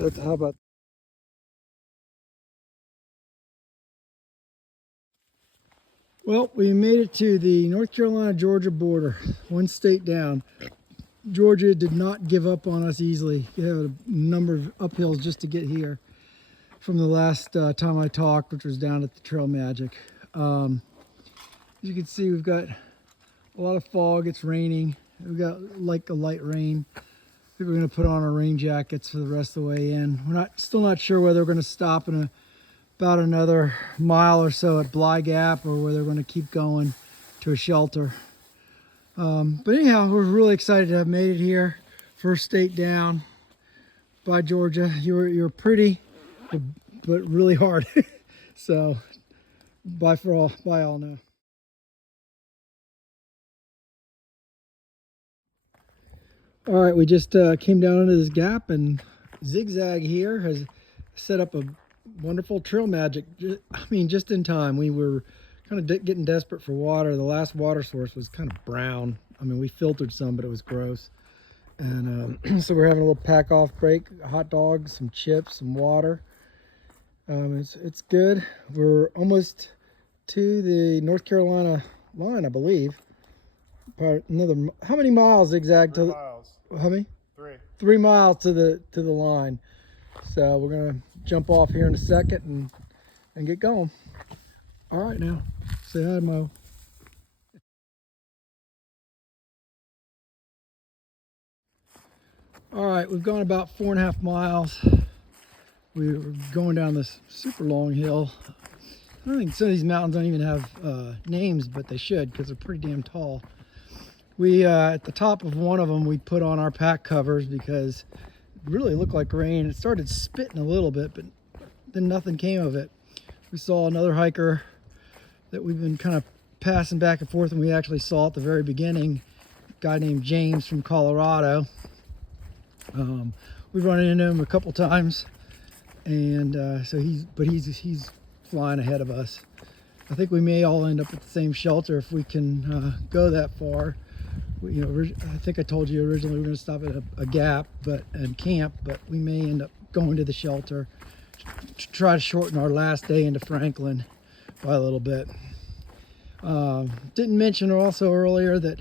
how about? Well, we made it to the North Carolina-Georgia border, one state down. Georgia did not give up on us easily. We had a number of uphills just to get here from the last time I talked, which was down at the Trail Magic. As you can see, we've got a lot of fog. It's raining. We've got like a light rain. I think we're going to put on our rain jackets for the rest of the way in. We're still not sure whether we're going to stop in about another mile or so at Bly Gap or whether we're going to keep going to a shelter. But anyhow, we're really excited to have made it here. First state down by Georgia. You're pretty, but really hard. So bye all now. All right, we just came down into this gap, and Zigzag here has set up a wonderful trail magic. I mean, just in time. We were kind of getting desperate for water. The last water source was kind of brown. I mean, we filtered some, but it was gross. And so we're having a little pack off break, hot dogs, some chips, some water. It's good. We're almost to the North Carolina line, I believe. How many miles, Zigzag? 3 miles. How many? 3. 3 miles to the line. So we're gonna jump off here in a second and get going. All right, now say hi, Mo. All right, we've gone about 4.5 miles. We were going down this super long hill. I don't think some of these mountains don't even have names, but they should because they're pretty damn tall. We at the top of one of them, we put on our pack covers because it really looked like rain. It started spitting a little bit, but then nothing came of it. We saw another hiker that we've been kind of passing back and forth, and we actually saw at the very beginning, a guy named James from Colorado. We've run into him a couple times, and so he's flying ahead of us. I think we may all end up at the same shelter if we can go that far. I think I told you originally we were going to stop at a gap and camp, but we may end up going to the shelter to try to shorten our last day into Franklin by a little bit. Didn't mention also earlier that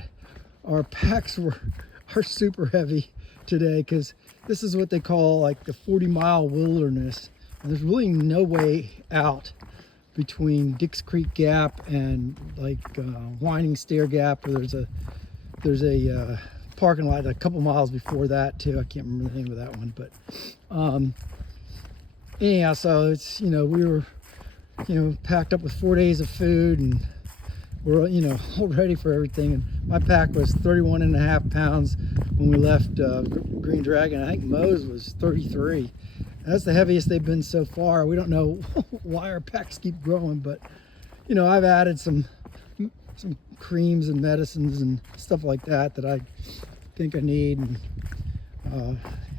our packs are super heavy today because this is what they call like the 40-mile wilderness, and there's really no way out between Dix Creek Gap and like Winding Stair Gap, where there's a parking lot a couple miles before that too. I can't remember the name of that one, but anyhow, so it's, we were packed up with 4 days of food, and we're all ready for everything. And my pack was 31.5 pounds when we left Green Dragon. I think Mo's was 33. That's the heaviest they've been so far. We don't know why our packs keep growing, but I've added some creams and medicines and stuff like that I think I need, and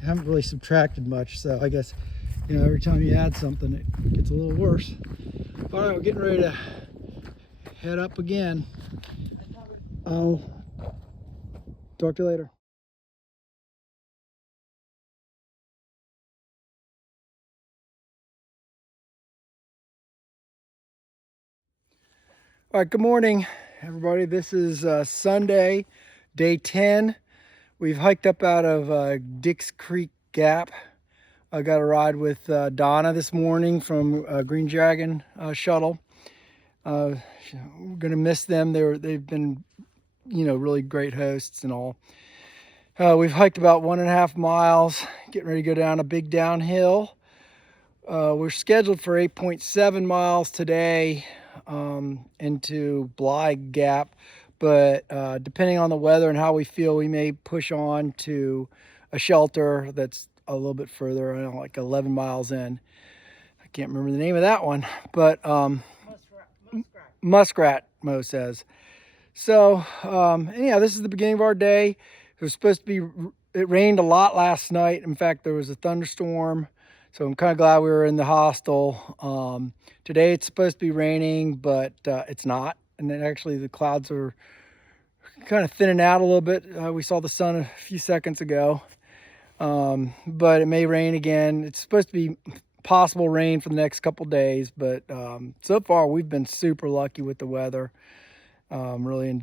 haven't really subtracted much. So I guess every time you add something, it gets a little worse. All right, we're getting ready to head up again. I'll talk to you later. All right, good morning, everybody. This is Sunday, day 10. We've hiked up out of Dix Creek Gap. I got a ride with Donna this morning from Green Dragon shuttle. We're gonna miss them. They've been, really great hosts and all. We've hiked about 1.5 miles, getting ready to go down a big downhill. We're scheduled for 8.7 miles today into Bly Gap, but depending on the weather and how we feel, we may push on to a shelter that's a little bit further, like 11 miles in. I can't remember the name of that one, but Muskrat, Mo says. So anyhow, this is the beginning of our day. It was supposed to be, it rained a lot last night. In fact, there was a thunderstorm. So I'm kind of glad we were in the hostel. Today it's supposed to be raining, but it's not. And then actually the clouds are kind of thinning out a little bit. We saw the sun a few seconds ago. but it may rain again. It's supposed to be possible rain for the next couple days, but so far we've been super lucky with the weather. Really,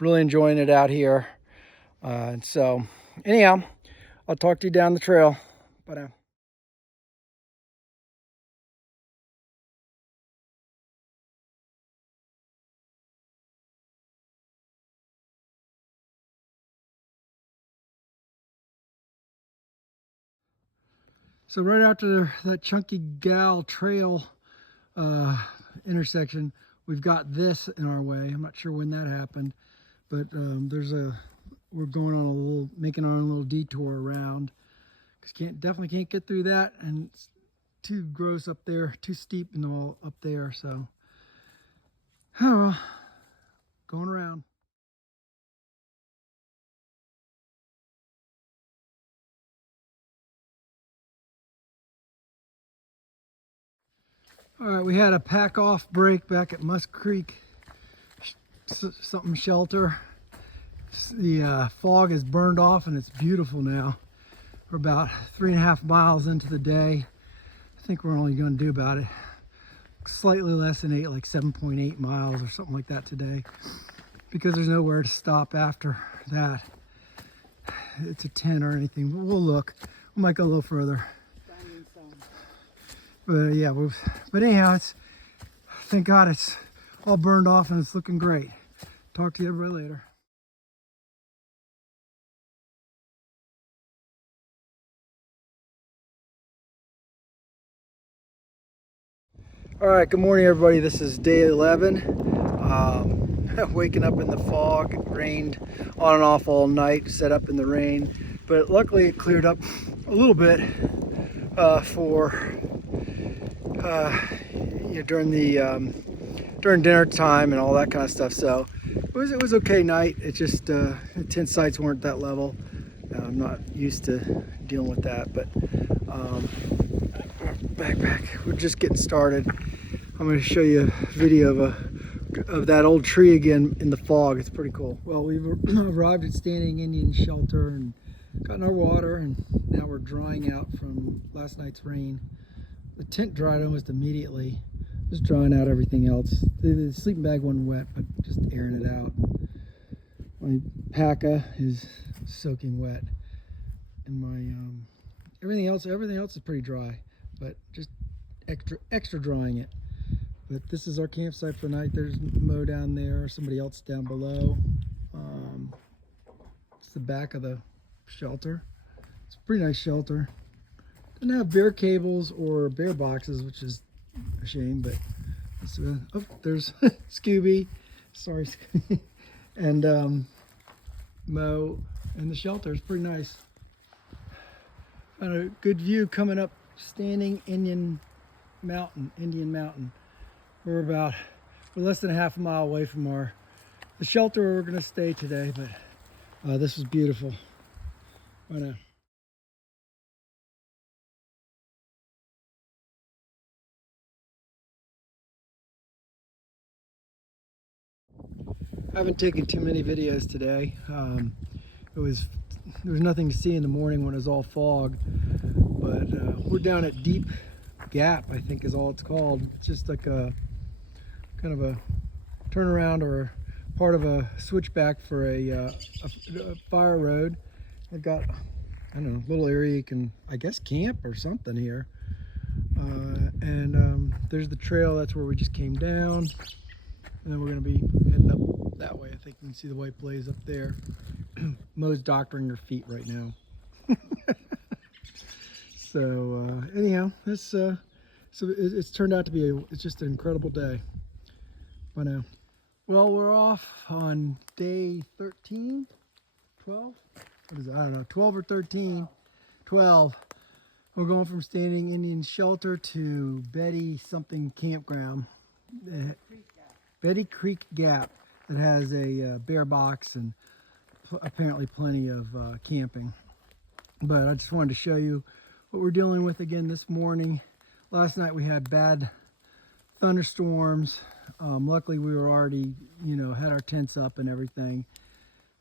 really enjoying it out here. And so anyhow, I'll talk to you down the trail. Bye now. So right after that Chunky Gal Trail intersection, we've got this in our way. I'm not sure when that happened, but we're going on a little, making our own little detour around, because definitely can't get through that, and it's too gross up there, too steep and all up there. So, oh well, going around. All right, we had a pack off break back at Musk Creek something shelter. The fog is burned off and it's beautiful now. We're about 3.5 miles into the day. I think we're only going to do about it slightly less than 8, like 7.8 miles or something like that today, because there's nowhere to stop after that. It's a 10 or anything, but we'll look. We might go a little further. But yeah, but anyhow, thank God it's all burned off and it's looking great. Talk to you everybody later. All right, good morning everybody. This is day 11. Waking up in the fog. It rained on and off all night, set up in the rain, but luckily it cleared up a little bit during dinner time and all that kind of stuff. So it was okay night. It just the tent sites weren't that level. I'm not used to dealing with that, but backpack. We're just getting started. I'm going to show you a video of that old tree again in the fog. It's pretty cool. Well, we've arrived at Standing Indian Shelter and gotten our water, and now we're drying out from last night's rain. The tent dried almost immediately, just drying out everything else. The sleeping bag wasn't wet, but just airing it out. My paca is soaking wet, and my everything else is pretty dry, but just extra drying it. But this is our campsite for the night. There's Mo down there, somebody else down below. It's the back of the shelter. It's a pretty nice shelter. Doesn't have bear cables or bear boxes, which is a shame, but it's, oh, there's Scooby. Sorry, Scooby. And Mo, and the shelter is pretty nice. Got a good view coming up Standing Indian Mountain. We're less than a half a mile away from the shelter where we're going to stay today, but this was beautiful. Bye now. I haven't taken too many videos today. There was nothing to see in the morning when it was all fog, but we're down at Deep Gap, I think is all it's called. It's just like a kind of a turnaround or part of a switchback for a fire road. I've got, I don't know, a little area you can, I guess, camp or something here. And there's the trail. That's where we just came down. And then we're going to be heading up that way. I think you can see the white blaze up there. Mo's doctoring her feet right now. So anyhow, so it's turned out to be it's just an incredible day. Bye now. Well, we're off on day 13, 12. What is it? I don't know, 12 or 13. 12. We're going from Standing Indian Shelter to Betty something campground. Betty Creek Gap that has a bear box and apparently plenty of camping. But I just wanted to show you what we're dealing with again this morning. Last night we had bad thunderstorms. Luckily we were already, had our tents up and everything.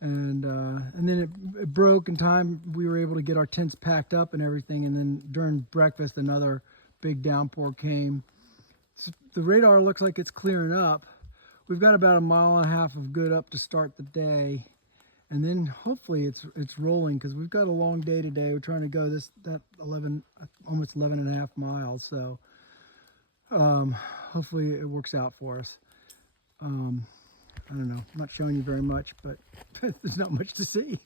And then it broke in time. We were able to get our tents packed up and everything, and then during breakfast another big downpour came. So the radar looks like it's clearing up. We've got about 1.5 miles of good up to start the day, and then hopefully it's rolling, because we've got a long day today. We're trying to go that 11, almost 11.5 miles, so hopefully it works out for us. I don't know, I'm not showing you very much, but there's not much to see.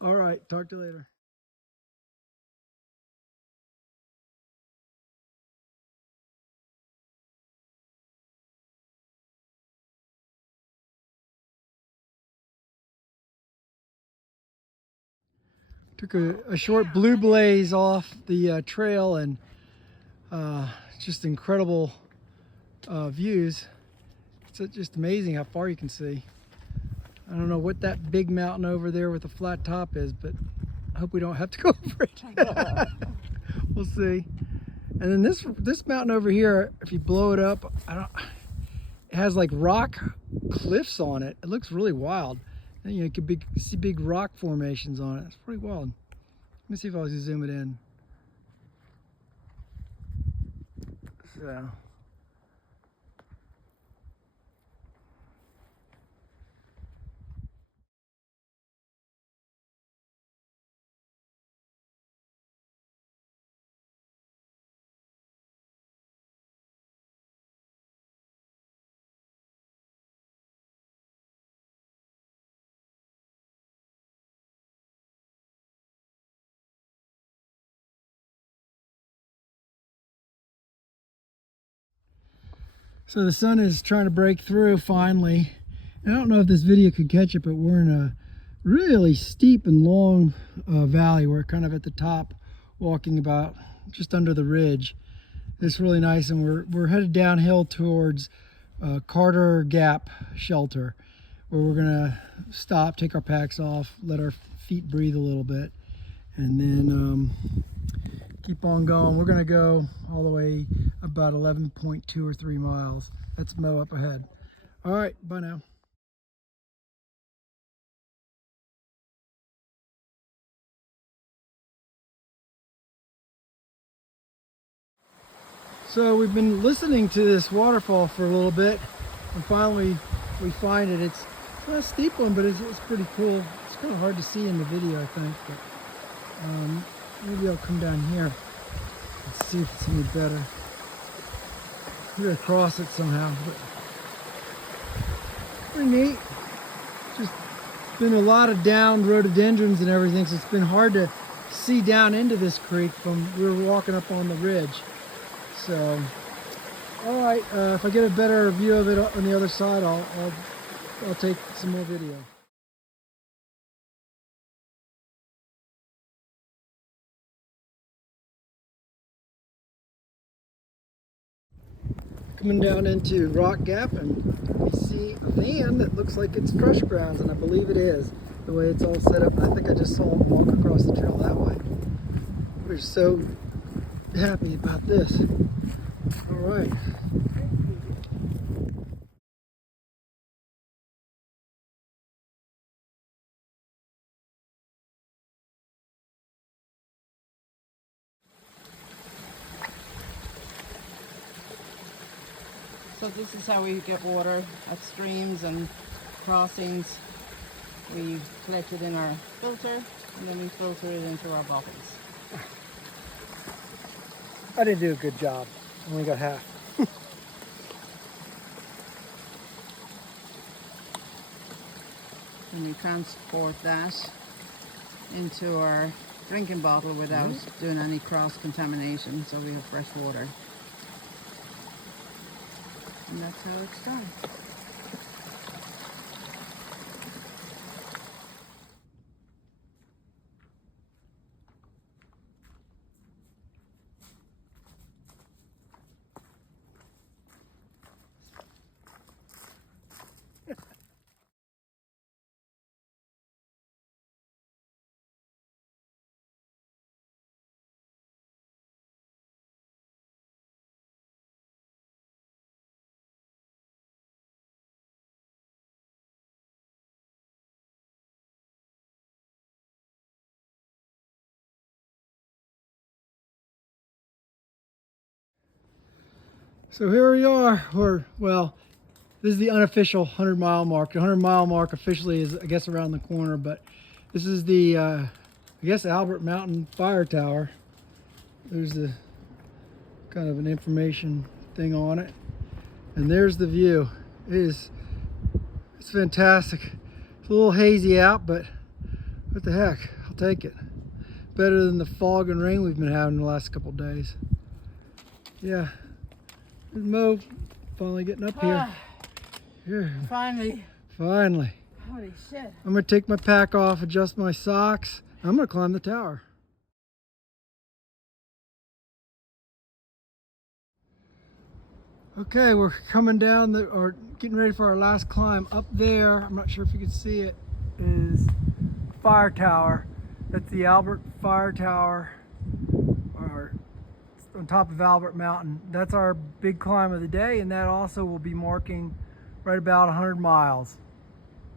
All right, talk to you later. Took a short blue blaze off the trail, and just incredible views. It's just amazing how far you can see. I don't know what that big mountain over there with the flat top is, but I hope we don't have to go over it. We'll see. And then this mountain over here, if you blow it up, it has like rock cliffs on it. It looks really wild. And, you could see big rock formations on it. It's pretty wild. Let me see if I'll zoom it in. So. So the sun is trying to break through finally. I don't know if this video could catch it, but we're in a really steep and long valley. We're kind of at the top, walking about just under the ridge. It's really nice, and we're headed downhill towards Carter Gap Shelter, where we're gonna stop, take our packs off, let our feet breathe a little bit, and then keep on going. We're gonna go all the way about 11.2 or 3 miles. That's Mo up ahead. All right, bye now. So we've been listening to this waterfall for a little bit, and finally we find it. It's not a steep one, but it's pretty cool. It's kind of hard to see in the video, I think, but maybe I'll come down here and see if it's any better. We're gonna cross it somehow, but pretty neat. Just been a lot of downed rhododendrons and everything, so it's been hard to see down into this creek from we were walking up on the ridge. So, all right, if I get a better view of it on the other side, I'll take some more video. Coming down into Rock Gap, and we see a van that looks like it's Crush Grounds, and I believe it is, the way it's all set up. And I think I just saw them walk across the trail that way. We're so happy about this. All right. So this is how we get water at streams and crossings. We collect it in our filter, and then we filter it into our bottles. I didn't do a good job. I only got half. And we transport that into our drinking bottle without doing any cross-contamination, so we have fresh water. And that's how it's done. So here we are. Well, this is the unofficial 100-mile mark. The 100-mile mark officially is, I guess, around the corner, but this is the, I guess, Albert Mountain Fire Tower. There's the kind of an information thing on it. And there's the view. It's fantastic. It's a little hazy out, but what the heck, I'll take it. Better than the fog and rain we've been having the last couple days. Yeah, there's Mo finally getting up here. Here. Finally. Finally. Holy shit. I'm gonna take my pack off, adjust my socks. I'm gonna climb the tower. Okay, we're coming down or getting ready for our last climb. Up there, I'm not sure if you can see it, is a fire tower. That's the Albert Fire Tower, or on top of Albert Mountain. That's our big climb of the day, and that also will be marking right about 100 miles.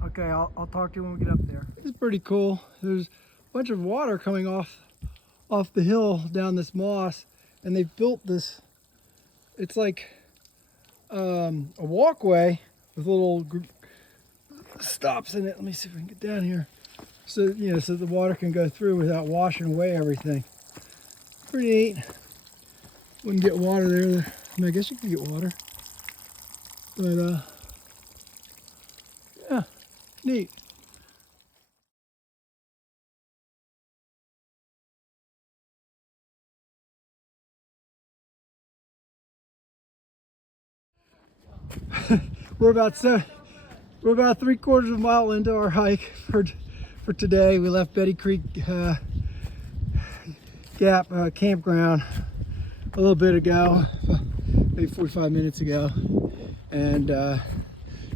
Okay, I'll talk to you when we get up there. It's pretty cool. There's a bunch of water coming off the hill down this moss, and they've built this, it's like a walkway with little stops in it. Let me see if we can get down here. So, you know, so the water can go through without washing away everything. Pretty neat. Wouldn't get water there. I mean, I guess you could get water. But, yeah, neat. We're about 3/4 of a mile into our hike for today. We left Betty Creek Gap campground a little bit ago, maybe 45 minutes ago, and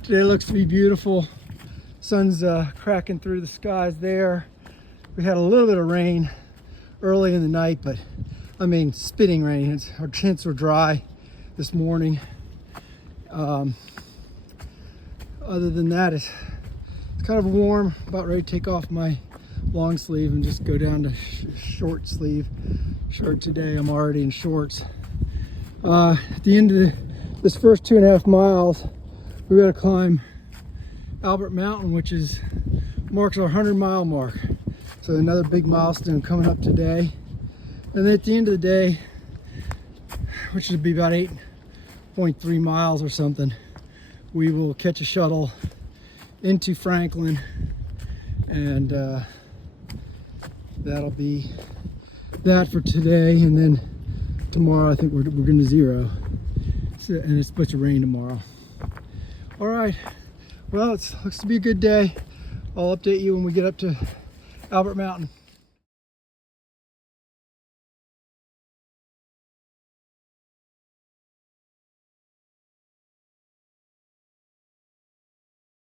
today looks to be beautiful. Sun's cracking through the skies there. We had a little bit of rain early in the night, but I mean spitting rain. Our tents were dry this morning. Other than that, it's kind of warm. About ready to take off my long sleeve and just go down to short sleeve shirt today. I'm already in shorts. At the end of this first 2.5 miles, we got to climb Albert Mountain, which marks our 100-mile mark. So another big milestone coming up today. And then at the end of the day, which would be about 8.3 miles or something, we will catch a shuttle into Franklin, and that'll be that for today. And then tomorrow I think we're going to zero, and it's supposed to rain tomorrow. All right, well, it looks to be a good day. I'll update you when we get up to Albert Mountain.